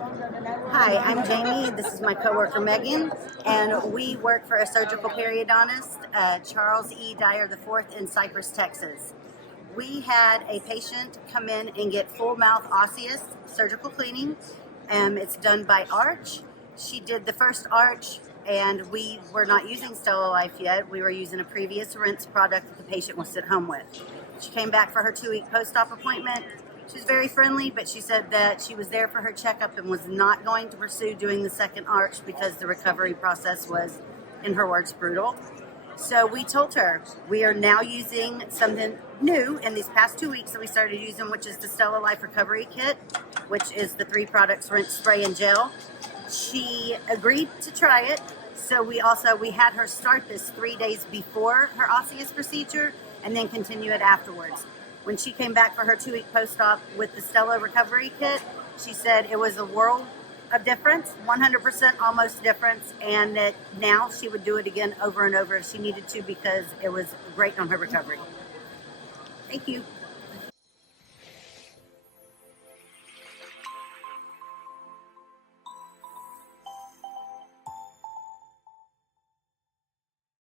Hi, I'm Jaimie. This is my coworker Megan, and we work for a surgical periodontist, Charles E. Dyer IV in Cypress, Texas. We had a patient come in and get full mouth osseous surgical cleaning. It's done by Arch. She did the first Arch, and we were not using StellaLife yet. We were using a previous rinse product that the patient was sent home with. She came back for her 2-week post-op appointment. She was very friendly, but she said that she was there for her checkup and was not going to pursue doing the second arch because the recovery process was, in her words, brutal. So we told her we are now using something new in these past 2 weeks that we started using, which is the StellaLife Recovery Kit, which is the 3 products, rinse, spray, and gel. She agreed to try it. So we had her start this 3 days before her osseous procedure and then continue it afterwards. When she came back for her 2-week post-op with the Stella Recovery Kit, she said it was a world of difference, 100% almost difference, and that now she would do it again over and over if she needed to because it was great on her recovery. Thank you.